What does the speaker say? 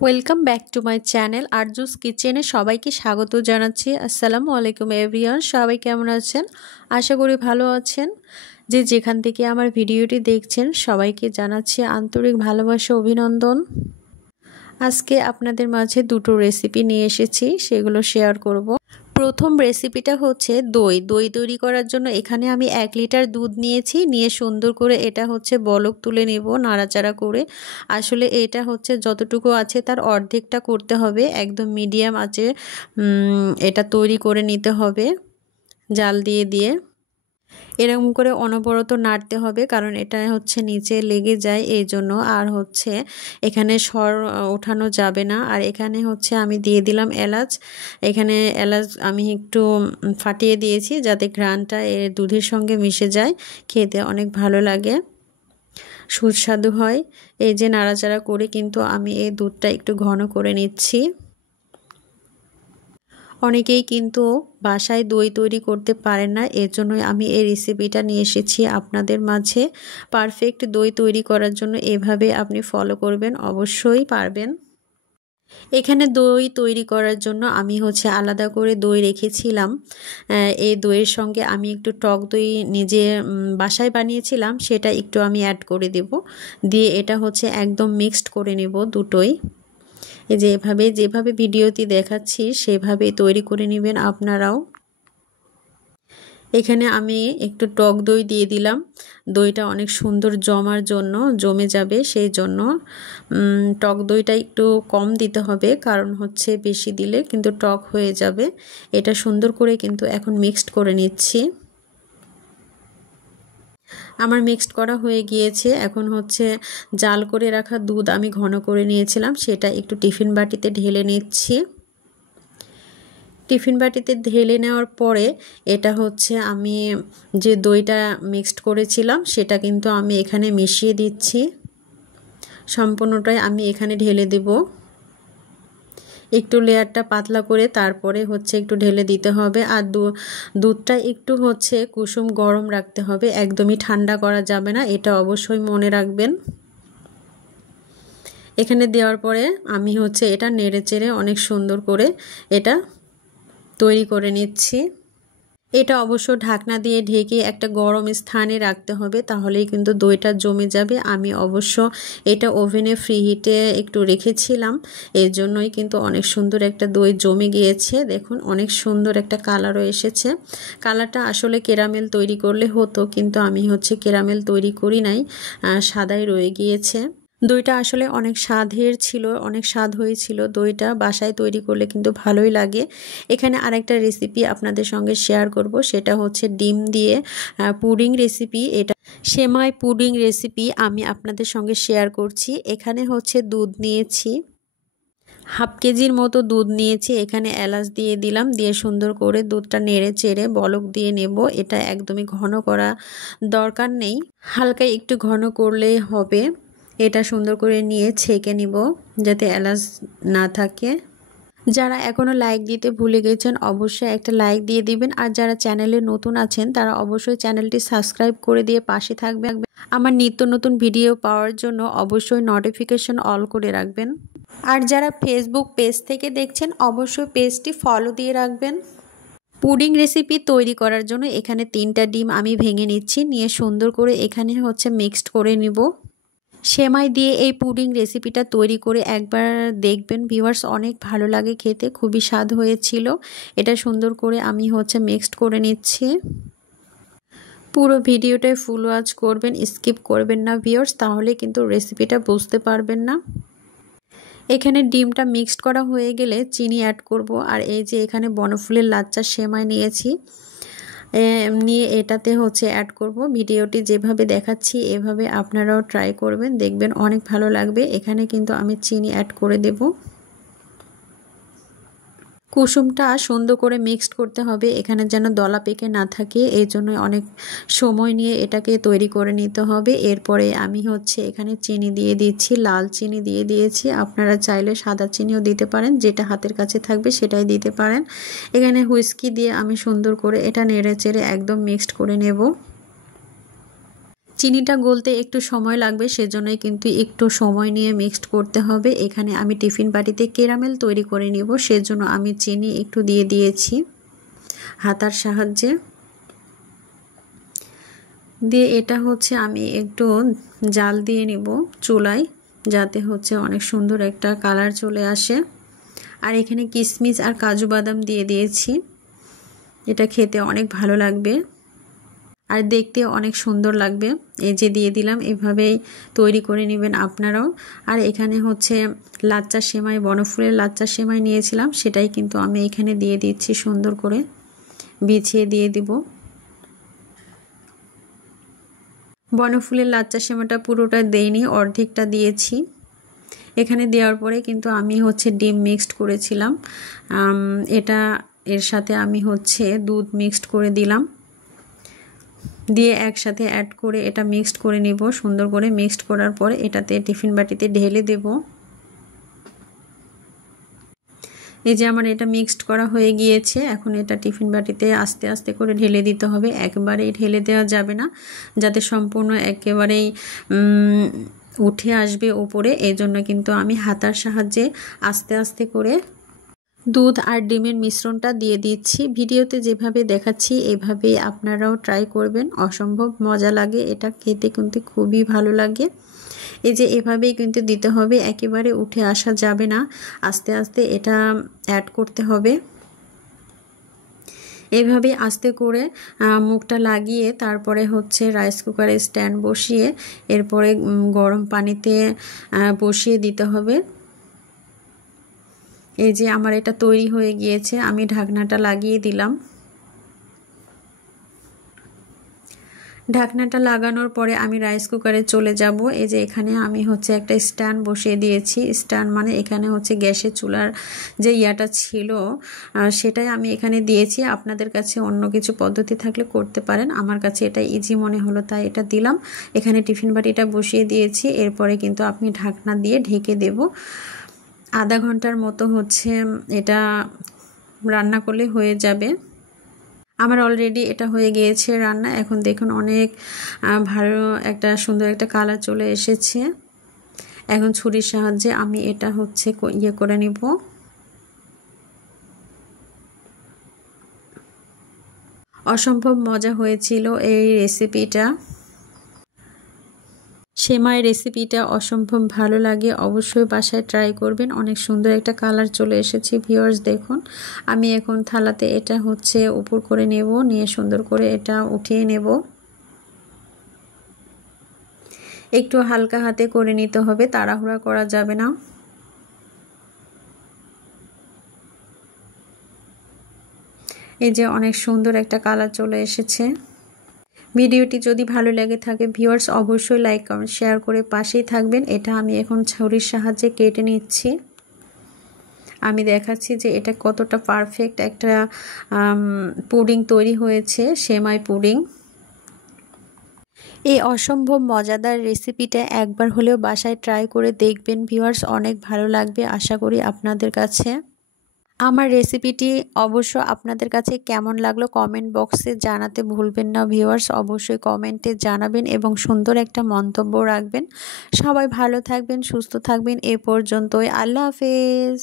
Welcome back to my channel Arju's কিচেনে সবাইকে স্বাগত জানাচ্ছি। আসসালামু আলাইকুম এভরিওয়ান, সবাই কেমন আছেন? আশা করি ভালো আছেন। যে যেখান থেকে আমার ভিডিওটি দেখছেন সবাইকে জানাচ্ছি আন্তরিক ভালোবাসা, অভিনন্দন। আজকে আপনাদের মাঝে দুটো রেসিপি নিয়ে এসেছি, সেগুলো শেয়ার করব। প্রথম রেসিপিটা হচ্ছে দই তৈরি করার জন্য এখানে আমি 1 লিটার দুধ নিয়ে সুন্দর করে এটা হচ্ছে বলক তুলে নেব নাড়াচাড়া করে। আসলে এটা হচ্ছে যতটুকু আছে তার অর্ধেকটা করতে হবে, একদম মিডিয়াম আঁচে এটা তৈরি করে নিতে হবে জাল দিয়ে এরকম করে অনবরত নাড়তে হবে, কারণ এটা হচ্ছে নিচে লেগে যায় এই জন্য। আর হচ্ছে এখানে সর ওঠানো যাবে না। আর এখানে হচ্ছে আমি দিয়ে দিলাম এলাচ। এখানে এলাচ আমি একটু ফাটিয়ে দিয়েছি যাতে ঘ্রাণটা এর দুধের সঙ্গে মিশে যায়, খেতে অনেক ভালো লাগে, সুস্বাদু হয়। এই যে নাড়াচাড়া করে কিন্তু আমি এই দুধটা একটু ঘন করে নিচ্ছি। অনেকেই কিন্তু বাসায় দই তৈরি করতে পারেন না, এর জন্যই আমি এই রেসিপিটা নিয়ে এসেছি আপনাদের মাঝে। পারফেক্ট দই তৈরি করার জন্য এভাবে আপনি ফলো করবেন, অবশ্যই পারবেন। এখানে দই তৈরি করার জন্য আমি হচ্ছে আলাদা করে দই রেখেছিলাম। এই দইয়ের সঙ্গে আমি একটু টক দই নিজে বাসায় বানিয়েছিলাম, সেটা একটু আমি অ্যাড করে দেব। দিয়ে এটা হচ্ছে একদম মিক্সড করে নেব দুটোই। এই যে যেভাবে ভিডিওতে দেখাচ্ছি সেভাবেই তৈরি করে নেবেন আপনারাও। এখানে আমি একটু টক দই দিয়ে দিলাম, দইটা অনেক সুন্দর জমার জন্য, জমে যাবে সেই জন্য টক দইটা একটু কম দিতে হবে, কারণ হচ্ছে বেশি দিলে কিন্তু টক হয়ে যাবে। এটা সুন্দর করে কিন্তু এখন মিক্সড করে নিচ্ছি। আমার মিক্সড করা হয়ে গিয়েছে। এখন হচ্ছে জাল করে রাখা দুধ আমি ঘন করে নিয়েছিলাম, সেটা একটু টিফিন বাটিতে ঢেলে নিচ্ছি। টিফিন বাটিতে ঢেলে নেওয়ার পরে এটা হচ্ছে আমি যে দইটা মিক্সড করেছিলাম সেটা কিন্তু আমি এখানে মিশিয়ে দিচ্ছি। সম্পূর্ণটাই আমি এখানে ঢেলে দেব। একটু লেয়ারটা পাতলা করে তারপরে হচ্ছে একটু ঢেলে দিতে হবে। আর দুধটা একটু হচ্ছে কুসুম গরম রাখতে হবে, একদমই ঠান্ডা করা যাবে না, এটা অবশ্যই মনে রাখবেন। এখানে দেওয়ার পরে আমি হচ্ছে এটা নেড়েচেড়ে অনেক সুন্দর করে এটা তৈরি করে নিচ্ছি। এটা অবশ্য ঢাকনা দিয়ে ঢেকে একটা গরম স্থানে রাখতে হবে, তাহলেই কিন্তু দইটা জমে যাবে। আমি অবশ্য এটা ওভেনে ফ্রি হিটে একটু রেখেছিলাম, এর জন্যই কিন্তু অনেক সুন্দর একটা দই জমে গিয়েছে। দেখুন অনেক সুন্দর একটা কালারও এসেছে। কালারটা আসলে ক্যারামেল তৈরি করলে হতো, কিন্তু আমি হচ্ছে ক্যারামেল তৈরি করি নাই, সাদাই রয়ে গিয়েছে। দইটা আসলে অনেক স্বাদের ছিল, অনেক স্বাদ হয়েছিল। দইটা বাসায় তৈরি করলে কিন্তু ভালোই লাগে। এখানে আরেকটা রেসিপি আপনাদের সঙ্গে শেয়ার করব, সেটা হচ্ছে ডিম দিয়ে পুডিং রেসিপি। এটা সেমাই পুডিং রেসিপি আমি আপনাদের সঙ্গে শেয়ার করছি। এখানে হচ্ছে দুধ নিয়েছি, হাফ কেজির মতো দুধ নিয়েছি। এখানে এলাচ দিয়ে দিলাম, দিয়ে সুন্দর করে দুধটা নেড়ে চেড়ে বলক দিয়ে নেব। এটা একদমই ঘন করা দরকার নেই, হালকা একটু ঘন করলেই হবে। এটা সুন্দর করে নিয়ে ছেঁকে নিব যাতে এলাচ না থাকে। যারা এখনও লাইক দিতে ভুলে গেছেন অবশ্যই একটা লাইক দিয়ে দিবেন। আর যারা চ্যানেলে নতুন আছেন তারা অবশ্যই চ্যানেলটি সাবস্ক্রাইব করে দিয়ে পাশে থাকবেন। আমার নিত্য নতুন ভিডিও পাওয়ার জন্য অবশ্যই নোটিফিকেশন অল করে রাখবেন। আর যারা ফেসবুক পেজ থেকে দেখছেন অবশ্যই পেজটি ফলো দিয়ে রাখবেন। পুডিং রেসিপি তৈরি করার জন্য এখানে 3টা ডিম আমি ভেঙে নিচ্ছি, নিয়ে সুন্দর করে এখানে হচ্ছে মিক্সড করে নিব। সেমাই দিয়ে এই পুডিং রেসিপিটা তৈরি করে একবার দেখবেন ভিউয়ার্স, অনেক ভালো লাগে খেতে, খুবই স্বাদ হয়েছিল। এটা সুন্দর করে আমি হচ্ছে মিক্সড করে নিচ্ছি। পুরো ভিডিওটাই ফুল ওয়াচ করবেন, স্কিপ করবেন না ভিউয়ার্স, তাহলে কিন্তু রেসিপিটা বুঝতে পারবেন না। এখানে ডিমটা মিক্সড করা হয়ে গেলে চিনি অ্যাড করব। আর এই যে এখানে বনফুলের লাচ্চা সেমাই নিয়েছি, নিয়ে এটাতে হচ্ছে অ্যাড করব। ভিডিওটি যেভাবে দেখাচ্ছি এভাবে আপনারাও ট্রাই করবেন, দেখবেন অনেক ভালো লাগবে। এখানে কিন্তু আমি চিনি অ্যাড করে দেব। কুসুমটা সুন্দর করে মিক্সড করতে হবে, এখানে যেন দলা পেকে না থাকে, এই জন্য অনেক সময় নিয়ে এটাকে তৈরি করে নিতে হবে। এরপরে আমি হচ্ছে এখানে চিনি দিয়ে দিচ্ছি, লাল চিনি দিয়ে দিয়েছি। আপনারা চাইলে সাদা চিনিও দিতে পারেন, যেটা হাতের কাছে থাকবে সেটাই দিতে পারেন। এখানে হুইস্কি দিয়ে আমি সুন্দর করে এটা নেড়ে চেড়ে একদম মিক্সড করে নেব। চিনিটা গলতে একটু সময় লাগবে, সেজন্যই কিন্তু একটু সময় নিয়ে মিক্সড করতে হবে। এখানে আমি টিফিন বাটিতে ক্যারামেল তৈরি করে নিব, সেজন্য আমি চিনি একটু দিয়ে দিয়েছি হাতার সাহায্যে। দিয়ে এটা হচ্ছে আমি একটু জাল দিয়ে নিব চুলায়, যাতে হচ্ছে অনেক সুন্দর একটা কালার চলে আসে। আর এখানে কিশমিশ আর কাজু বাদাম দিয়ে দিয়েছি, এটা খেতে অনেক ভালো লাগবে আর দেখতে অনেক সুন্দর লাগবে। এই যে দিয়ে দিলাম, এভাবেই তৈরি করে নেবেন আপনারাও। আর এখানে হচ্ছে লাচ্চা সেমাই, বনফুলের লাচ্চা সেমাই নিয়েছিলাম, সেটাই কিন্তু আমি এখানে দিয়ে দিচ্ছি, সুন্দর করে বিছিয়ে দিয়ে দিব। বনফুলের লাচ্চা সেমাইটা পুরোটা দেইনি, অর্ধেকটা দিয়েছি। এখানে দেওয়ার পরে কিন্তু আমি হচ্ছে ডিম মিক্সড করেছিলাম, এটা এর সাথে আমি হচ্ছে দুধ মিক্সড করে দিলাম, দিয়ে একসাথে অ্যাড করে এটা মিক্সড করে নিব। সুন্দর করে মিক্সড করার পরে এটাতে টিফিন বাটিতে ঢেলে দেব। এই যে আমার এটা মিক্সড করা হয়ে গিয়েছে, এখন এটা টিফিন বাটিতে আস্তে আস্তে করে ঢেলে দিতে হবে, একবারেই ঢেলে দেওয়া যাবে না, যাতে সম্পূর্ণ একেবারেই উঠে আসবে উপরে। এই জন্য কিন্তু আমি হাতার সাহায্যে আস্তে আস্তে করে দুধ আর ডিমের মিশ্রণটা দিয়ে দিচ্ছি। ভিডিওতে যেভাবে দেখাচ্ছি এভাবেই আপনারাও ট্রাই করবেন, অসম্ভব মজা লাগে, এটা খেতে কিন্তু খুবই ভালো লাগে। এই যে এভাবেই কিন্তু দিতে হবে, একেবারে উঠে আসা যাবে না, আস্তে আস্তে এটা অ্যাড করতে হবে। এভাবে আস্তে করে মুখটা লাগিয়ে তারপরে হচ্ছে রাইস কুকারে স্ট্যান্ড বসিয়ে এরপরে গরম পানিতে বসিয়ে দিতে হবে। এই যে আমার এটা তৈরি হয়ে গিয়েছে, আমি ঢাকনাটা লাগিয়ে দিলাম। ঢাকনাটা লাগানোর পরে আমি রাইস কুকারে চলে যাব। এই যে এখানে আমি হচ্ছে একটা স্ট্যান্ড বসিয়ে দিয়েছি, স্ট্যান্ড মানে এখানে হচ্ছে গ্যাসের চুলার যে ইয়াটা ছিল সেটাই আমি এখানে দিয়েছি। আপনাদের কাছে অন্য কিছু পদ্ধতি থাকলে করতে পারেন, আমার কাছে এটা ইজি মনে হলো তাই এটা দিলাম। এখানে টিফিন বাটিটা বসিয়ে দিয়েছি, এরপরে কিন্তু আপনি ঢাকনা দিয়ে ঢেকে দেব। আধা ঘন্টার মতো হচ্ছে এটা রান্না করলে হয়ে যাবে। আমার অলরেডি এটা হয়ে গিয়েছে রান্না। এখন দেখুন অনেক ভালো একটা সুন্দর একটা কালার চলে এসেছে। এখন ছুরির সাহায্যে আমি এটা হচ্ছে ইয়ে করে নিব। অসম্ভব মজা হয়েছিল এই রেসিপিটা। সেমাই রেসিপিটা অসম্ভব ভালো লাগে, অবশ্যই বাসায় ট্রাই করবেন। অনেক সুন্দর একটা কালার চলে এসেছে ভিউয়ার্স, দেখুন। আমি এখন থালাতে এটা হচ্ছে উপর করে নেব, নিয়ে সুন্দর করে এটা উঠিয়ে নেব। একটু হালকা হাতে করে নিতে হবে, তাড়াহুড়া করা যাবে না। এই যে অনেক সুন্দর একটা কালার চলে এসেছে। ভিডিওটি যদি ভালো লেগে থাকে ভিউয়ার্স অবশ্যই লাইক কমেন্ট শেয়ার করে পাশেই থাকবেন। এটা আমি এখন ছুরির সাহায্যে কেটে নিচ্ছি। আমি দেখাচ্ছি যে এটা কতটা পারফেক্ট একটা পুডিং তৈরি হয়েছে, সেমাই পুডিং। এই অসম্ভব মজাদার রেসিপিটা একবার হলেও বাসায় ট্রাই করে দেখবেন ভিউয়ার্স, অনেক ভালো লাগবে আশা করি আপনাদের কাছে। আমার রেসিপিটি অবশ্য আপনাদের কাছে কেমন লাগলো কমেন্ট বক্সে জানাতে ভুলবেন না ভিউয়ার্স, অবশ্যই কমেন্টে জানাবেন এবং সুন্দর একটা মন্তব্য রাখবেন। সবাই ভালো থাকবেন, সুস্থ থাকবেন। এ পর্যন্তই, আল্লাহ হাফেজ।